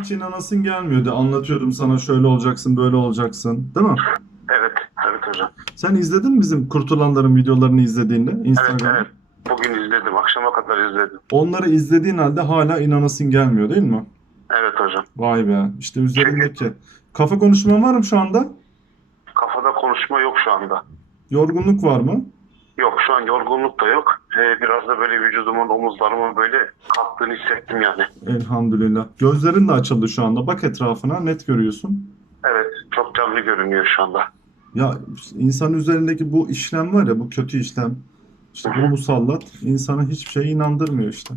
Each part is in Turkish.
Hiç inanasın gelmiyordu. Anlatıyordum sana şöyle olacaksın, böyle olacaksın. Değil mi? Evet, evet hocam. Sen izledin mi bizim kurtulanların videolarını izlediğinde Evet, Instagram'da? evet. Bugün izledim, akşama kadar izledim. Onları izlediğin halde hala inanasın gelmiyor değil mi? Evet hocam. Vay be. İşte üzerindeki. Kafa konuşman var mı şu anda? Kafada konuşma yok şu anda. Yorgunluk var mı? Yok, şu an yorgunluk da yok. Ee, biraz da böyle vücudumun, omuzlarımın böyle kalktığını hissettim yani. Elhamdülillah. Gözlerin de açıldı şu anda. Bak etrafına net görüyorsun. Evet, çok canlı görünüyor şu anda. Ya insan üzerindeki bu işlem var ya bu kötü işlem. İşte bu musallat insana hiçbir şeye inandırmıyor işte.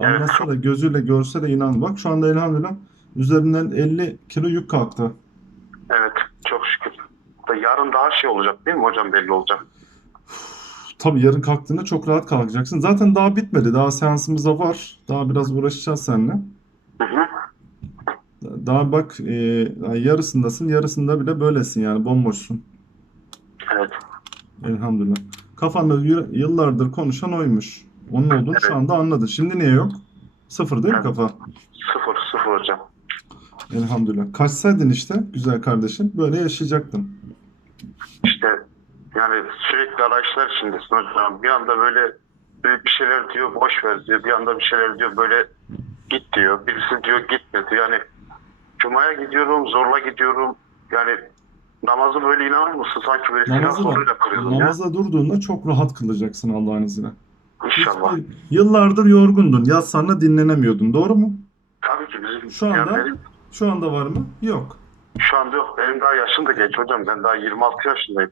Evet. Anlatsa da gözüyle görse de inan. Bak şu anda elhamdülillah üzerinden 50 kilo yük kalktı. Evet, çok şükür. Yarın daha şey olacak değil mi hocam belli olacak. Tabii yarın kalktığında çok rahat kalkacaksın. Zaten daha bitmedi. Daha seansımız da var. Daha biraz uğraşacağız seninle. Hı hı. Daha bak e, yarısındasın. Yarısında bile böylesin yani bomboşsun. Evet, Elhamdülillah. Kafanda yıllardır konuşan oymuş. Onun olduğunu Evet. şu anda anladın. Şimdi niye yok? Sıfır değil mi kafa? sıfır, sıfır hocam. Elhamdülillah. Kaçsaydın işte güzel kardeşim böyle yaşayacaktın. Yani sürekli arayışlar içindesin hocam. Bir anda böyle bir şeyler diyor boş ver diyor. Bir anda bir şeyler diyor böyle git diyor. Birisi diyor gitme diyor. Yani Cuma'ya gidiyorum zorla gidiyorum. Yani namazı böyle inanır mısın? Sanki böyle Namazı da, kırıyorum ya. namaza durduğunda çok rahat kılacaksın Allah'ın izniyle. İnşallah. Hiçbir- yıllardır yorgundun. Yatsan da dinlenemiyordun. Doğru mu? Tabii ki bizim Şu anda- yani benim, Şu anda var mı? Yok. şu anda yok. Benim daha yaşım da genç hocam. Ben daha 26 yaşındayım.